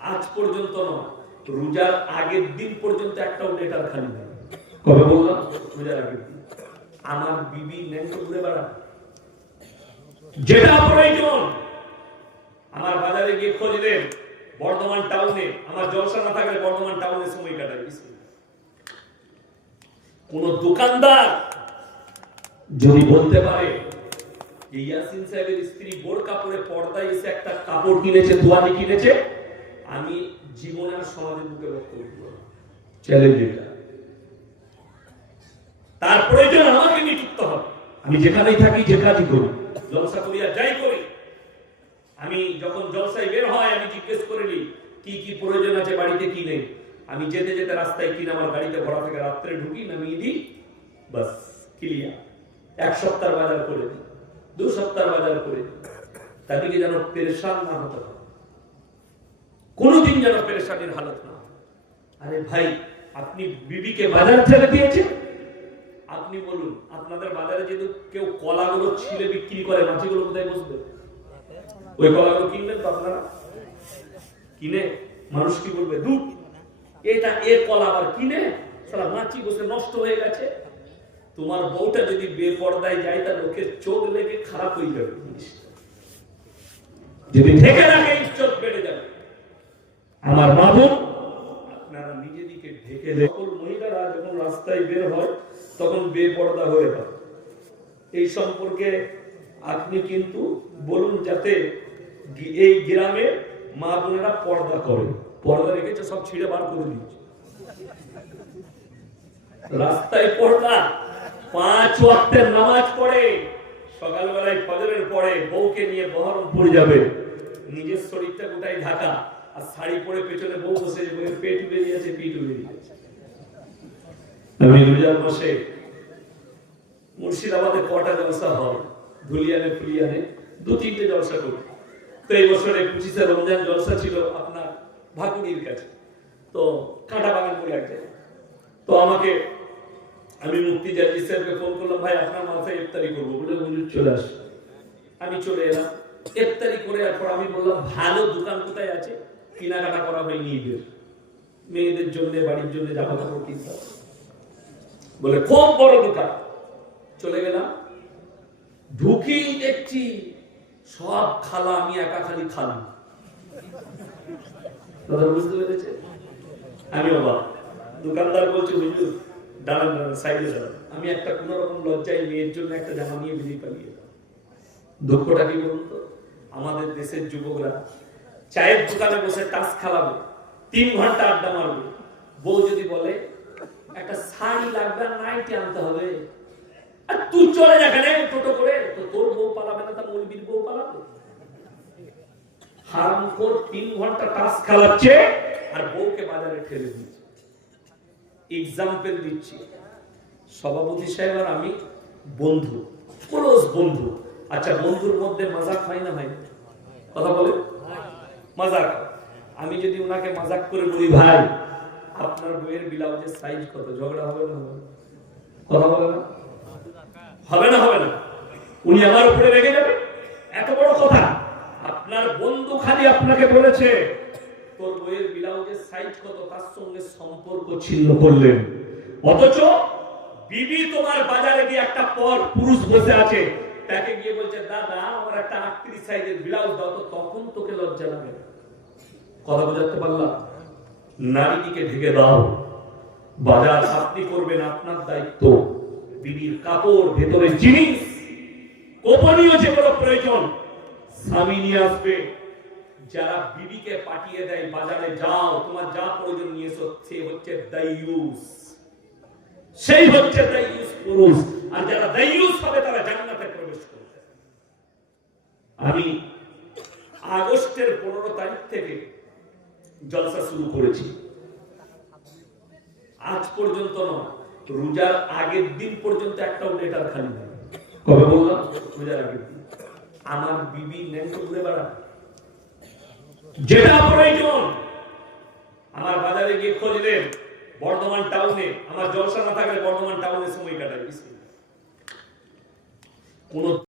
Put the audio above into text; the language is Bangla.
আজ পর্যন্ত নয়, রোজার আগের দিন পর্যন্ত একটাও লেটার খালি নেই। কবে বললাম? রোজার আগের দিন। আমার বিবি ন্যাংটো ঘুরে বেড়ায়, যেটা প্রয়োজন আমার বাজারে গিয়ে খোঁজলেন বর্ধমান টাউনে, আমার জলসা না থাকলে বর্ধমান টাউনে সময় কাটাই। কোন দোকানদার যদি বলতে পারে যে ইয়াসিন সাহেবের স্ত্রী বোরকা পরে পর্দায় এসে একটা কাপড় কিনেছে, দোয়ানি কিনেছে, আমি জীবনের সমাজের বুকে বক্তব্য দেব, চ্যালেঞ্জ এটা। তার প্রয়োজন আমাকে নিযুক্ত হবে, আমি যেখানেই থাকি, যে কাজই করি, জলসা করি আর যাই করি, আমি যখন জলসায় বের হয় আমি জিজ্ঞেস করে নিই কি কি প্রয়োজন আছে বাড়িতে, কি নেই। আমি যেতে যেতে রাস্তায় কিনে আমার গাড়িতে ভরা থেকে রাত্রে ঢুকি, নামিয়ে দিই, বাস ক্লিয়ার। এক সপ্তাহ বাজার করে দিই, 2 সপ্তাহ বাজার করে দিই, তাদেরকে যেন পেরেশান না হতে হয়, কোনদিন যেন পেরেশানির হালত না। আরে ভাই, আপনি বিবিকে বাজার ছেড়ে দিয়েছেন, আপনি বলুন আপনাদের বাজারে যদি কেউ কলাগুলো ছিলে বিক্রি করে, মাছিগুলো কোথায় বসবে? ওই কলাগুলো কিনবেন তো আপনারা? কিনে মানুষ কি বলবে? দুধ এটা এ কলা আবার কিনে সারা মাছি বসে নষ্ট হয়ে গেছে। তোমার বউটা যদি বেপর্দায় যায়, তার লোকের চোখ লেগে খারাপ হয়ে যাবে, যদি ঢেকে রাখে ইজ্জত বেড়ে যাবে। আমার মা বোন, আপনারা নিজেদিকে ঢেকে দেখুন। মহিলারা যখন রাস্তায় বের হয় তখন বেপর্দা হয়ে হয়। এই সম্পর্কে আপনি কিন্তু বলুন যাতে এই গ্রামে মা বোনেরা পর্দা করে। পর্দা রেখেছে, সব ছিঁড়ে বার করে দিচ্ছে রাস্তায়। পর্দা 5 ওয়াক্তের নামাজ পড়ে, সকালবেলায় ফজরের পরে বউকে নিয়ে বহরমপুর যাবে, নিজের শরীরটা গোটাই ঢাকা, আর শাড়ি পরে পেছনে বউ বসে, বউয়ের পেট বেরিয়েছে, পিঠ বেরিয়েছে। আমি রোজার মাসে মুর্শিদাবাদে কটা জলসা হয়, ধুলিয়ানে ফুলিয়ানে 2-3টে জলসা করি। তো এই বছরে 25শে রমজান জলসা ছিল আপনার ভাকুড়ির কাছে, তো কাঁটা বাগান বলে এক জায়গায়। তো আমি মুফতি জাজি সাহেবকে ফোন করলাম, ভাই আপনার মাথায় ইফতারি করবো, বলে হুজুর চলে আসে। আমি চলে এলাম, ইফতারি করে এরপর আমি বললাম ভালো দোকান কোথায় আছে, কেনাকাটা করা হয় নিজেদের, মেয়েদের জন্য, বাড়ির জন্য জামা কাপড় কিনতে হবে, বলে খুব বড় দোকান। চলে গেলাম, ঢুকি দেখছি সব খালা, আমি একা খালি খালি। দাদা বুঝতে পেরেছে? আমি অবাক। দোকানদার বলছে হুজুর দাঁড়ান দাঁড়ান, সাইডে দাঁড়ান। আমি একটা কোন রকম লজ্জায় মেয়ের জন্য একটা জামা নিয়ে বেরিয়ে পালিয়ে গেলাম। দুঃখটা কি বলুন তো, আমাদের দেশের যুবকরা চায়ের দোকানে বসে তাস খেলাবে, 3 ঘন্টা আড্ডা মারবে, বউ যদি বলে একটা শাড়ি লাগবে, নাইটি আনতে হবে, আর তুই চলে যাবে টোটো করে, তো তোর বউ পালাবে না, তার মৌলবীর বউ পালাবে? হারামখোর 3 ঘন্টা তাস খেলাচ্ছে আর বউকে বাজারে ঠেলে দিচ্ছে। এক্সাম্পল দিচ্ছি, সভাপতি সাহেব আর আমি বন্ধু, ক্লোজ বন্ধু। আচ্ছা, বন্ধুর মধ্যে মজাক হয় না ভাই? কথা বলে মজাক। আমি যদি ওনাকে মজাক করে বলি, ভাই আপনার বইয়ের ব্লাউজের সাইজ কত, ঝগড়া হবে না? কথা বলে না? হবে না? হবে না? উনি আমার উপরে রেগে যাবে? এত বড় কথা। আপনার বন্ধু খালি আপনাকে বলেছে তোর বইয়ের ব্লাউজের সাইজ কত, তার সঙ্গে সম্পর্ক ছিন্ন করলেন। অথচ বিবি তোমার বাজারে গিয়ে একটা পর পুরুষ বসে আছে, তাকে গিয়ে বলছে দাদা আমার একটা 38 সাইজের ব্লাউজ দাও, তো তখন তোকে লজ্জা লাগে? কথা বোঝাতে পারলাম? নারীকে ঢেকে দাও, বাজার আপনি করবেন, আপনার দায়িত্ব। বিবির কাপড়, ভেতরের জিনিস, গোপনীয় যেগুলো প্রয়োজন স্বামী নিয়ে আসবে। যারা বিবিকে পাঠিয়ে দেয় বাজারে, যাও তোমার যা প্রয়োজন নিয়ে এসো, সে হচ্ছে দাইয়ুস, সেই হচ্ছে দাইয়ুস পুরুষ। আর যারা দাইয়ুস হবে তারা জান্নাতে প্রবেশ করবে। আমি আগস্টের 15 তারিখ থেকে জলসা শুরু করেছি, আজ পর্যন্ত নয়, রোজার আগের দিন পর্যন্ত একটাও লেটার খালি নেই। কবে বললাম? রোজার আগের দিন। আমার বিবি ন্যাংটো ঘুরে বেড়ায়, যেটা প্রয়োজন আমার বাজারে গিয়ে খোঁজলেন বর্ধমান টাউনে, আমার জলসা না থাকলে বর্ধমান টাউনে সময় কাটাই। কোন